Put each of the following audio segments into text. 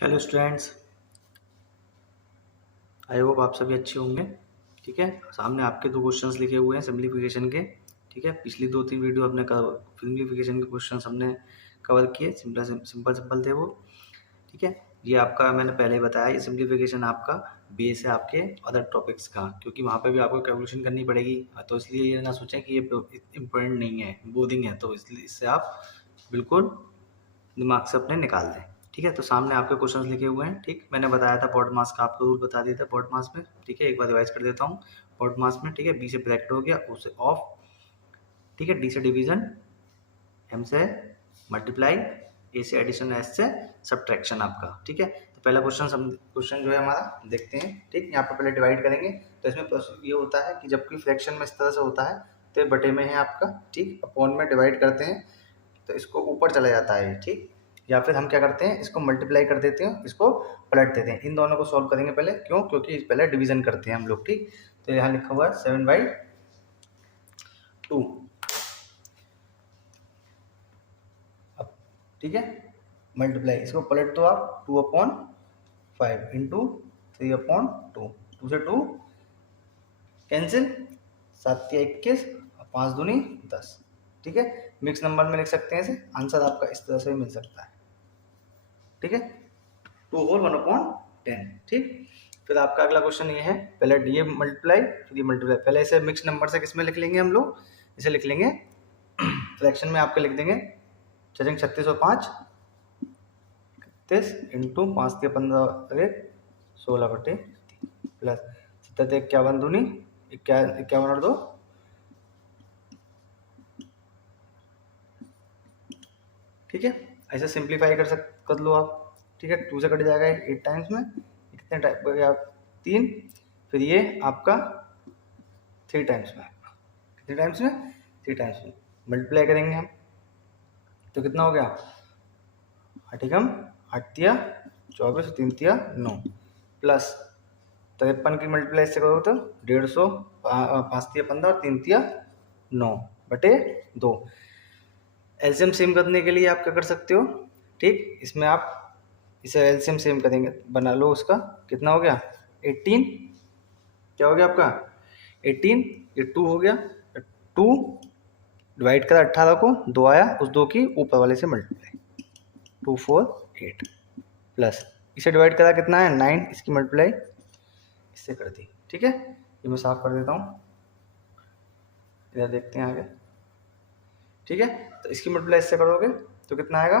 Hello students, I hope आप सभी अच्छे होंगे। ठीक है, सामने आपके दो क्वेश्चंस लिखे हुए हैं सिंप्लीफिकेशन के। ठीक है, पिछली 2-3 वीडियो अपने सिंप्लीफिकेशन के क्वेश्चंस हमने कवर किए। सिंपल सिंपल थे वो। ठीक है, ये आपका मैंने पहले ही बताया, ये सिंप्लीफिकेशन आपका बेस है आपके अदर टॉपिक्स का, क्योंकि वहाँ पे भी आपको कैलकुलेशन करनी पड़ेगी। तो इसलिए ये ना सोचें कि ये इम्पोर्टेंट नहीं है, बोरिंग है, तो इसलिए इससे आप बिल्कुल दिमाग से अपने निकाल दें। ठीक है, तो सामने आपके क्वेश्चंस लिखे हुए हैं। ठीक, मैंने बताया था पॉड मास का, आपको रूल बता दिया था पॉड मास में। ठीक है, एक बार रिवाइज कर देता हूँ। पॉड मास में, ठीक है, बी से ब्रैकेट हो गया, ओ से ऑफ, ठीक है, डी से डिवीजन, एम से मल्टीप्लाई, ए से एडिशन, एस से सब्ट्रैक्शन आपका। ठीक है, तो पहला क्वेश्चन जो है हमारा देखते हैं। ठीक, यहाँ पर पहले डिवाइड करेंगे। तो इसमें ये होता है कि जब कोई फ्रैक्शन में इस तरह से होता है तो ये बटे में है आपका। ठीक, अपॉन में डिवाइड करते हैं तो इसको ऊपर चला जाता है। ठीक, या फिर हम क्या करते हैं, इसको मल्टीप्लाई कर देते हैं, इसको पलट देते हैं। इन दोनों को सॉल्व करेंगे पहले, क्यों? क्योंकि पहले डिवीजन करते हैं हम लोग। ठीक, तो यहाँ लिखा हुआ है 7/2। अब ठीक है, मल्टीप्लाई, इसको पलट दो आप, 2/5 इंटू 3/2। 2 से 2 कैंसिल, 7×21, 5×2 10। ठीक है, मिक्स नंबर में लिख सकते हैं इसे, आंसर आपका इस तरह से मिल सकता है। ठीक है, 2/1/10। ठीक, फिर आपका अगला क्वेश्चन ये है, पहले ये मल्टीप्लाई फिर ये मल्टीप्लाई। पहले इसे मिक्स नंबर से किस में लिख लेंगे हम लोग, इसे लिख लेंगे फ्रैक्शन में आपके लिख देंगे। चलेंगे 36 और 5, 31 इंटू 5×3 = 15, 16/3 प्लस 7 51 दूनी 51 और 2, ठीक है, ऐसे सिंप्लीफाई कर लो आप। ठीक है, 2 से कट जाएगा 8 टाइम्स में, कितने टाइप हो गया, 3, फिर ये आपका 3 टाइम्स में, कितने टाइम्स में, 3 टाइम्स में मल्टीप्लाई करेंगे हम, तो कितना हो गया, 8 एकम 8 तिया 24, 3 तिया 9, प्लस 53 की मल्टीप्लाई इससे करोगे तो 150, 5 तिया 15 और 3 तिया 9/2। एलसीएम सेम करने के लिए आप क्या कर सकते हो, ठीक, इसमें आप इसे एलसीएम सेम करेंगे, बना लो उसका, कितना हो गया 18, क्या हो गया आपका 18, ये 2 हो गया, 2 डिवाइड करा 18 को, 2 आया, उस 2 की ऊपर वाले से मल्टीप्लाई, 2 4 8, प्लस इसे डिवाइड करा कितना है 9, इसकी मल्टीप्लाई इससे कर दी। ठीक है, ये मैं साफ कर देता हूँ, इधर देखते हैं आगे। ठीक है, तो इसकी मल्टीप्लाई इससे करोगे तो कितना आएगा,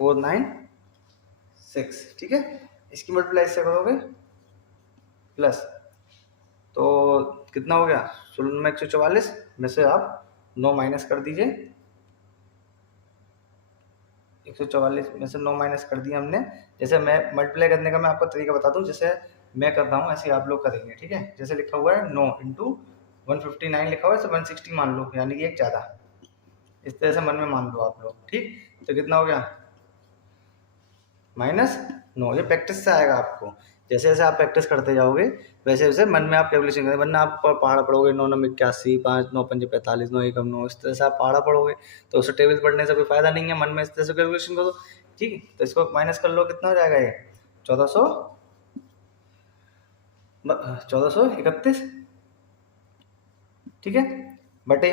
496। ठीक है, इसकी मल्टीप्लाई इससे करोगे प्लस, तो कितना हो गया 16 में 144 में से आप 9 माइनस कर दीजिए, 144 में से 9 माइनस कर दिया हमने। जैसे मैं मल्टीप्लाई करने का मैं आपको तरीका बता दूं, जैसे मैं कर रहा हूँ ऐसे आप लोग करेंगे। ठीक है, जैसे लिखा हुआ है 9 इंटू 159 लिखा हुआ है, 160 मान लो, यानी कि एक ज़्यादा, इस तरह से मन में मान लो आप लोग। ठीक, तो कितना हो गया -9। ये प्रैक्टिस से आएगा आपको, जैसे जैसे आप प्रैक्टिस करते जाओगे वैसे वैसे मन में आप कैलकुलेशन करेंगे, वरना आप पहाड़ा पढ़ोगे 9 9 81, 5 9 5 45, 9 1 9, इस तरह से आप पहाड़ा पढ़ोगे तो उसे टेबल पढ़ने से कोई फायदा नहीं है, मन में इस तरह से कैलकुलेशन करो। ठीक है, तो इसको माइनस कर लो, कितना हो जाएगा ये 1431। ठीक है, बटे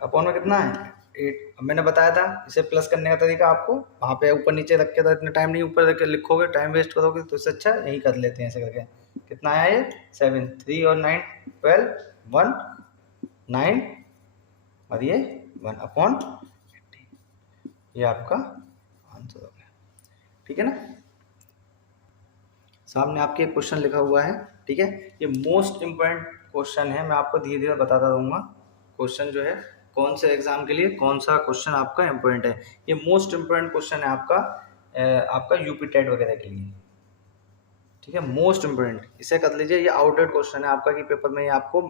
अपॉन में कितना है 8। अब मैंने बताया था इसे प्लस करने का तरीका आपको, वहाँ पे ऊपर नीचे रख के, तो इतना टाइम नहीं ऊपर रख के लिखोगे, टाइम वेस्ट करोगे, तो इससे अच्छा यही कर लेते हैं ऐसे करके। कितना आया ये 7, 3 और 9 12, 1 9 और ये 1/80, ये आपका आंसर हो गया। ठीक है ना, सामने आपके एक क्वेश्चन लिखा हुआ है। ठीक है, ये मोस्ट इम्पोर्टेंट क्वेश्चन है, मैं आपको धीरे धीरे बताता रहूँगा क्वेश्चन जो है कौन से एग्जाम के लिए कौन सा क्वेश्चन आपका इम्पोर्टेंट है। ये मोस्ट इम्पोर्टेंट क्वेश्चन है आपका यूपी टेट वगैरह के लिए। ठीक है, मोस्ट इम्पोर्टेंट, इसे कर लीजिए, ये आउटडेट क्वेश्चन है आपका कि पेपर में, ये आपको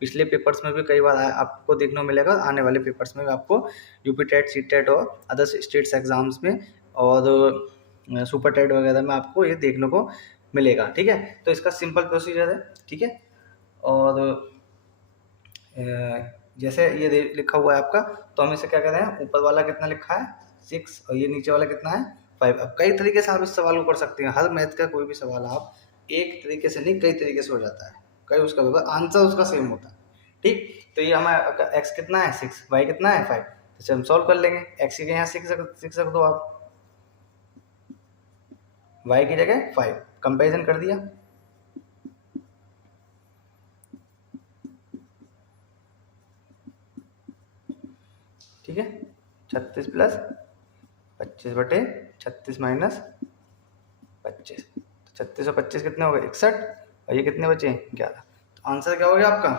पिछले पेपर्स में भी कई बार आपको देखने को मिलेगा, आने वाले पेपर्स में भी आपको यूपी टेट, सी टेट और अदर स्टेट्स एग्जाम्स में और सुपर टेट वगैरह में आपको ये देखने को मिलेगा। ठीक है, तो इसका सिंपल प्रोसीजर है। ठीक है, और जैसे ये लिखा हुआ है आपका, तो हम इसे क्या कर रहे हैं, ऊपर वाला कितना लिखा है 6 और ये नीचे वाला कितना है 5। अब कई तरीके से आप इस सवाल को कर सकते हैं। हर मैथ का कोई भी सवाल आप एक तरीके से नहीं, कई तरीके से हो जाता है, कई उसका आंसर उसका सेम होता है। ठीक, तो ये हमारा एक्स कितना है 6, वाई कितना है 5, तो हम सॉल्व कर लेंगे। एक्स की यहाँ 6 रख दो आप, वाई की जगह 5, कंपेरिजन कर दिया। ठीक है, 36 प्लस 25 बटे 36 माइनस 25, तो 36 और 25 कितने हो गए 61, और ये कितने बचे 11। तो आंसर क्या हो गया आपका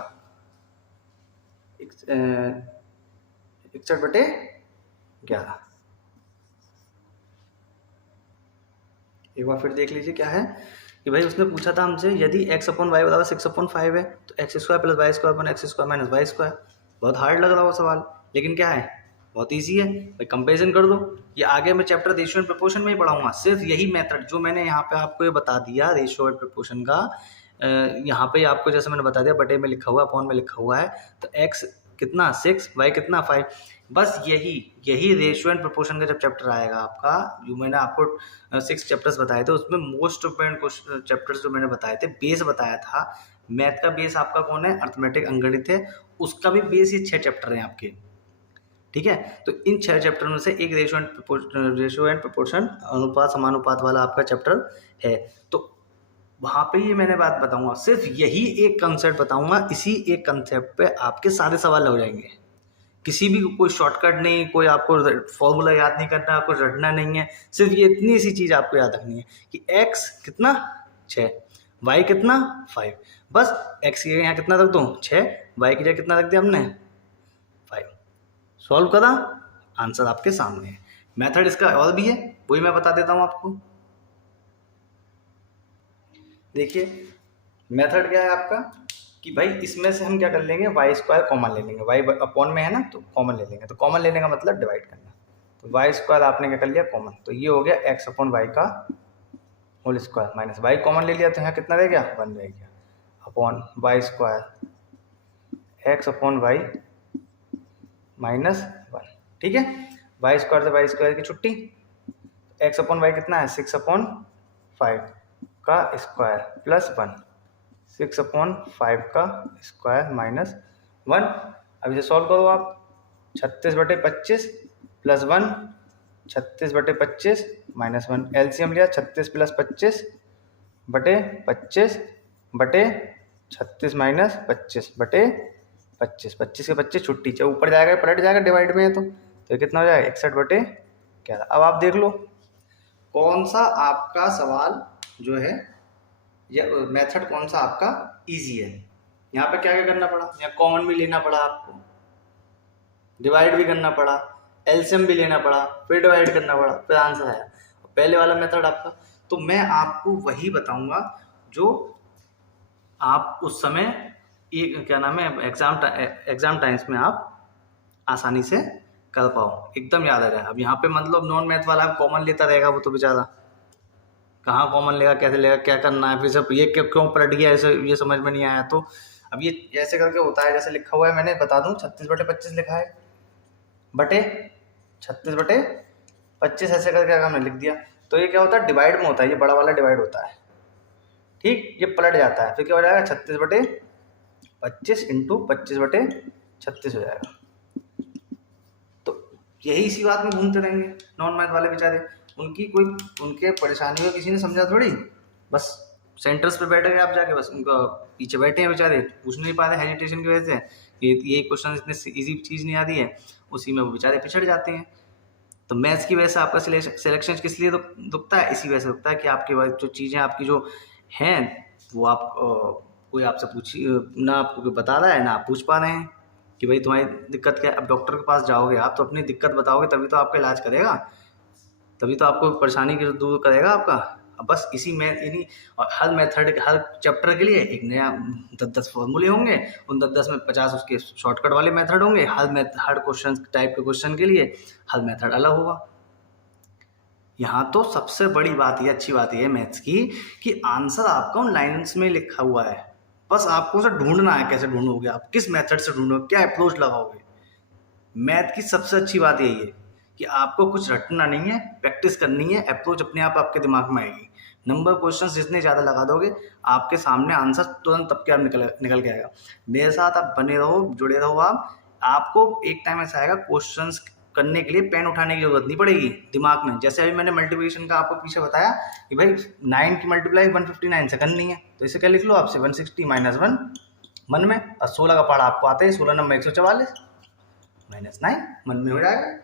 61 बटे 11। एक बार फिर देख लीजिए क्या है कि भाई उसने पूछा था हमसे, यदि x अपॉन वाई बराबर 6/5 है तो x square plus Y square upon X square minus Y square. बहुत हार्ड लग रहा हो सवाल, लेकिन क्या है बहुत इजी है भाई, कंपेरिजन कर दो। ये आगे मैं चैप्टर रेशियो एंड प्रोपोर्शन में ही पढ़ाऊंगा, सिर्फ यही मेथड जो मैंने यहाँ पे आपको ये बता दिया रेशियो एंड प्रोपोर्शन का, यहाँ पे आपको जैसे मैंने बता दिया बटे में लिखा हुआ अपॉन में लिखा हुआ है, तो x कितना 6, वाई कितना 5, बस यही रेशियो एंड प्रोपोर्शन का जब चैप्टर आएगा आपका, जो मैंने आपको 6 चैप्टर्स बताए थे उसमें मोस्ट इंपोर्टेंट चैप्टर्स जो मैंने बताए थे, बेस बताया था। मैथ का बेस आपका कौन है, अर्थमेटिक अंगणित है, उसका भी बेस ये 6 चैप्टर हैं आपके। ठीक है, तो इन 6 चैप्टर में से एक रेशियो एंड प्रोपोर्शन अनुपात समानुपात वाला आपका चैप्टर है। तो वहाँ पे ये मैंने बात बताऊंगा, सिर्फ यही एक कंसेप्ट बताऊंगा, इसी एक कंसेप्ट पे आपके सारे सवाल हो जाएंगे। किसी भी कोई शॉर्टकट नहीं, कोई आपको फॉर्मूला याद नहीं करना, आपको रटना नहीं है, सिर्फ ये इतनी सी चीज़ आपको याद रखनी है कि x कितना 6, y कितना 5, बस x की यहाँ कितना रख दो 6, y की जगह कितना रख दिया हमने 5, सॉल्व करा, आंसर आपके सामने है। मेथड इसका और भी है, वही मैं बता देता हूँ आपको। देखिए मेथड क्या है आपका कि भाई इसमें से हम क्या कर लेंगे, वाई स्क्वायर कॉमन ले लेंगे, वाई अपॉन में है ना तो कॉमन ले लेंगे, तो कॉमन लेने का मतलब डिवाइड करना, तो वाई स्क्वायर आपने क्या कर लिया कॉमन, तो ये हो गया एक्स अपॉन वाई का whole square minus Y common ले लिया तो यहाँ कितना रह गया 1 रह गया, upon Y square X upon Y minus 1। ठीक है, वाई स्क्वायर से वाई स्क्वायर की छुट्टी, एक्स अपॉन वाई कितना है 6/5 का स्क्वायर प्लस 1, 6/5 का स्क्वायर माइनस 1। अब इसे सॉल्व करो आप, 36/25 प्लस 1, 36/25 माइनस 1, एलसीएम लिया 36 प्लस 25 बटे 25 बटे 36 माइनस 25 बटे 25, 25 के 25 छुट्टी, चाहे ऊपर जाएगा पलट जाएगा डिवाइड में है तो ये कितना हो जाएगा 61/11। अब आप देख लो कौन सा आपका सवाल जो है ये मेथड कौन सा आपका इजी है। यहाँ पे क्या क्या करना पड़ा, यहाँ कॉमन भी लेना पड़ा आपको, डिवाइड भी करना पड़ा, एलसीएम भी लेना पड़ा, फिर डिवाइड करना पड़ा, फिर आंसर आया। पहले वाला मेथड आपका, तो मैं आपको वही बताऊंगा जो आप उस समय ये क्या नाम है एग्जाम टाइम्स में आप आसानी से कर पाओ, एकदम याद आ जाए। अब यहाँ पे मतलब नॉन मैथ वाला कॉमन लेता रहेगा, वो तो बेचारा कहाँ कॉमन लेगा, कैसे लेगा, क्या करना है, फिर सब ये क्यों पलट गया ऐसे, ये समझ में नहीं आया। तो अब ये ऐसे करके होता है, जैसे लिखा हुआ है मैंने बता दूं 36/25 लिखा है बटे 36/25 ऐसे करके अगर हमने लिख दिया तो ये क्या होता है डिवाइड में होता है, ये बड़ा वाला डिवाइड होता है। ठीक, ये पलट जाता है, फिर क्या हो जाएगा 36/25 इंटू 25/36 हो जाएगा। तो यही इसी बात में घूमते रहेंगे नॉन मैथ वाले बेचारे, उनके परेशानियों किसी ने समझा थोड़ी, बस सेंटर्स पे बैठे गए आप जाके, बस उनका पीछे बैठे हैं बेचारे, पूछ नहीं पा रहे हेजिटेशन की वजह से, ये क्वेश्चन इतने इजी चीज़ नहीं आती है, उसी में वो बेचारे पिछड़ जाते हैं। तो मैथ्स की वजह से आपका सिलेक्शन किस लिए दुखता है, इसी वजह से दुखता है कि आपकी जो चीज़ें आपकी जो हैं वो आप कोई आपसे पूछी ना, आपको कोई बता रहा है ना आप पूछ पा रहे हैं कि भाई तुम्हारी दिक्कत क्या है। अब डॉक्टर के पास जाओगे आप तो अपनी दिक्कत बताओगे तभी तो आपका इलाज करेगा, तभी तो आपको परेशानी दूर करेगा आपका। अब बस इसी में इन्हीं और हर मेथड हर चैप्टर के लिए एक नया 10-10 फॉर्मूले होंगे, उन 10-10 में 50 उसके शॉर्टकट वाले मेथड होंगे, हर क्वेश्चन टाइप के क्वेश्चन के लिए हर मेथड अलग होगा। यहाँ तो सबसे बड़ी बात ये अच्छी बात ये है मैथ्स की कि आंसर आपका उन लाइन्स में लिखा हुआ है, बस आपको उसे ढूंढना है, कैसे ढूंढोगे आप, किस मेथड से ढूंढोगे, क्या अप्रोच लगाओगे। मैथ की सबसे अच्छी बात यही है कि आपको कुछ रटना नहीं है, प्रैक्टिस करनी है, अप्रोच अपने आप आपके दिमाग में आएगी। नंबर क्वेश्चंस जितने ज़्यादा लगा दोगे आपके सामने आंसर तुरंत तब के आप निकल के आएगा। मेरे साथ आप बने रहो, जुड़े रहो। आपको एक टाइम ऐसा आएगा क्वेश्चंस करने के लिए पेन उठाने की जरूरत नहीं पड़ेगी दिमाग में। जैसे अभी मैंने मल्टीप्लिकेशन का आपको पीछे बताया कि भाई 9 की मल्टीप्लाई 159 से करनी है, तो इसे क्या लिख लो आपसे 160 माइनस 1 मन में, और 16 का पढ़ा आपको आता है, 16 नंबर 144 माइनस 9 मन में हो जाएगा।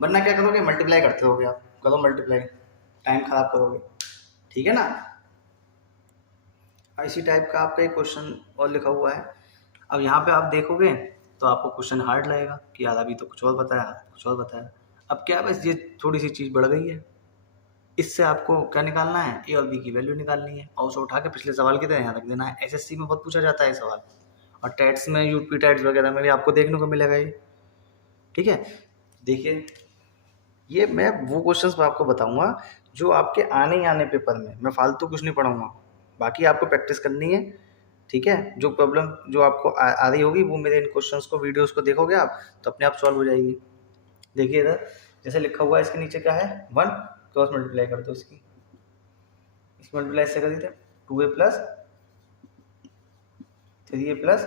वरना क्या करोगे, मल्टीप्लाई करते रहोगे, आप करो मल्टीप्लाई, टाइम खराब करोगे, ठीक है ना। इसी टाइप का आपका एक क्वेश्चन और लिखा हुआ है। अब यहाँ पे आप देखोगे तो आपको क्वेश्चन हार्ड लगेगा कि यार अभी तो कुछ और बताया, कुछ और बताया। अब क्या, बस ये थोड़ी सी चीज़ बढ़ गई है, इससे आपको क्या निकालना है, ए और बी की वैल्यू निकालनी है, और उसे उठा के पिछले सवाल की तरह यहाँ रख देना है। एसएससी में बहुत पूछा जाता है सवाल, और टेट्स में, यूपी टेट्स वगैरह में भी आपको देखने को मिलेगा ये, ठीक है। देखिए, ये मैं वो क्वेश्चंस आपको बताऊंगा जो आपके आने ही आने पेपर में, मैं फालतू कुछ नहीं पढ़ाऊंगा। बाकी आपको प्रैक्टिस करनी है, ठीक है। जो प्रॉब्लम जो आपको आ रही होगी वो मेरे इन क्वेश्चंस को, वीडियोस को देखोगे आप तो अपने आप सॉल्व हो जाएगी। देखिए इधर जैसे लिखा हुआ है, इसके नीचे क्या है 1, क्रॉस मल्टीप्लाई कर दो इसकी, इस मल्टीप्लाई से कर देते 2a plus 3a plus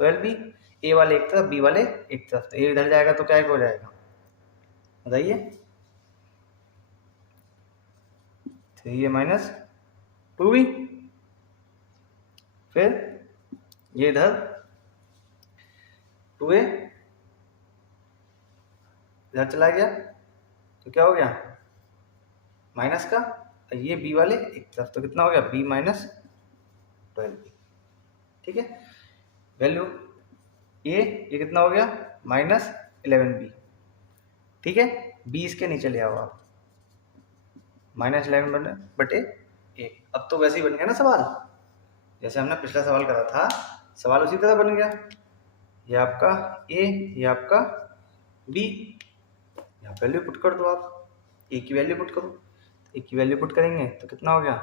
12b, ए वाले एक तरफ बी वाले एक तरफ, तो ए इधर जाएगा तो क्या हो जाएगा बताइए, 3a माइनस 2b, फिर ये इधर 2a इधर चला गया तो क्या हो गया माइनस का, ये b वाले एक तरफ तो कितना हो गया b माइनस 12b, ठीक है। वैल्यू ये कितना हो गया माइनस 11b, ठीक है। b इसके नीचे ले आओ आप, माइनस 11 बटे 1। अब तो वैसे ही बन गया ना सवाल, जैसे हमने पिछला सवाल करा था, सवाल उसी तरह बन गया। ये आपका a, ये आपका b, यहाँ वैल्यू पुट कर दो आप, a की वैल्यू पुट करो, a की वैल्यू पुट करेंगे तो कितना हो गया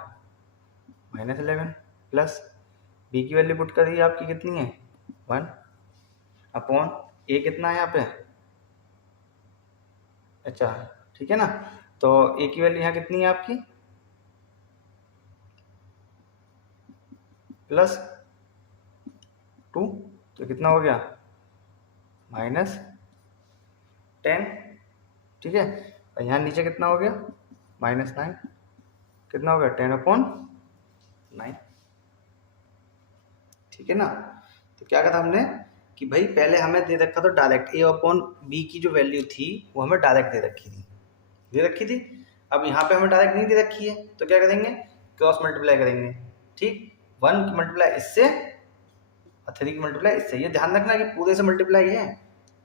माइनस 11, प्लस b की वैल्यू पुट करिए आपकी कितनी है 1 अपॉन a कितना है यहाँ पे, अच्छा ठीक है ना। तो a की वैल्यू यहाँ कितनी है आपकी प्लस 2, तो कितना हो गया माइनस 10, ठीक है। और यहाँ नीचे कितना हो गया माइनस 9, कितना हो गया 10 अपॉन 9, ठीक है ना। तो क्या कहा हमने कि भाई पहले हमें दे रखा था डायरेक्ट a अपॉन b की जो वैल्यू थी वो हमें डायरेक्ट दे रखी थी। अब यहाँ पे हमें डायरेक्ट नहीं दे रखी है तो क्या करेंगे क्रॉस मल्टीप्लाई करेंगे, ठीक। 1 की मल्टीप्लाई इससे और 3 की मल्टीप्लाई इससे। ये ध्यान रखना कि पूरे से मल्टीप्लाई है,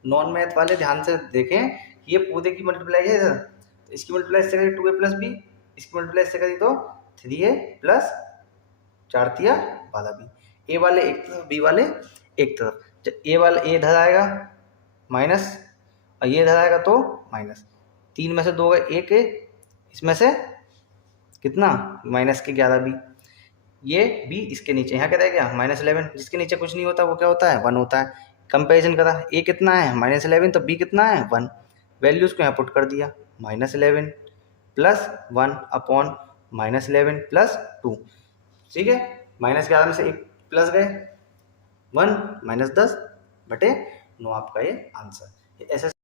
नॉन मैथ वाले ध्यान से देखें कि ये पूरे की मल्टीप्लाई है इधर, तो इसकी मल्टीप्लाई इससे करी 2a प्लस b, इसकी मल्टीप्लाई इससे करी तो 3a प्लस 4 तिया 12b, ए वाले एक तरफ बी वाले एक तरफ। जब ए वाला ए इधर आएगा माइनस और ये इधर आएगा तो माइनस, 3 में से 2 गए 1 है, इसमें से कितना माइनस के 11b, ये b इसके नीचे यहाँ क्या रह गया माइनस 11, जिसके नीचे कुछ नहीं होता वो क्या होता है 1 होता है। कंपेरिजन करा, a कितना है माइनस 11 तो b कितना है 1, वैल्यूज को यहाँ पुट कर दिया minus 11 plus 1 upon minus 11 plus 2, ठीक है। माइनस 11 में से 1 प्लस गए 1 माइनस 10 बटे 9 आपका ये आंसर। ऐसे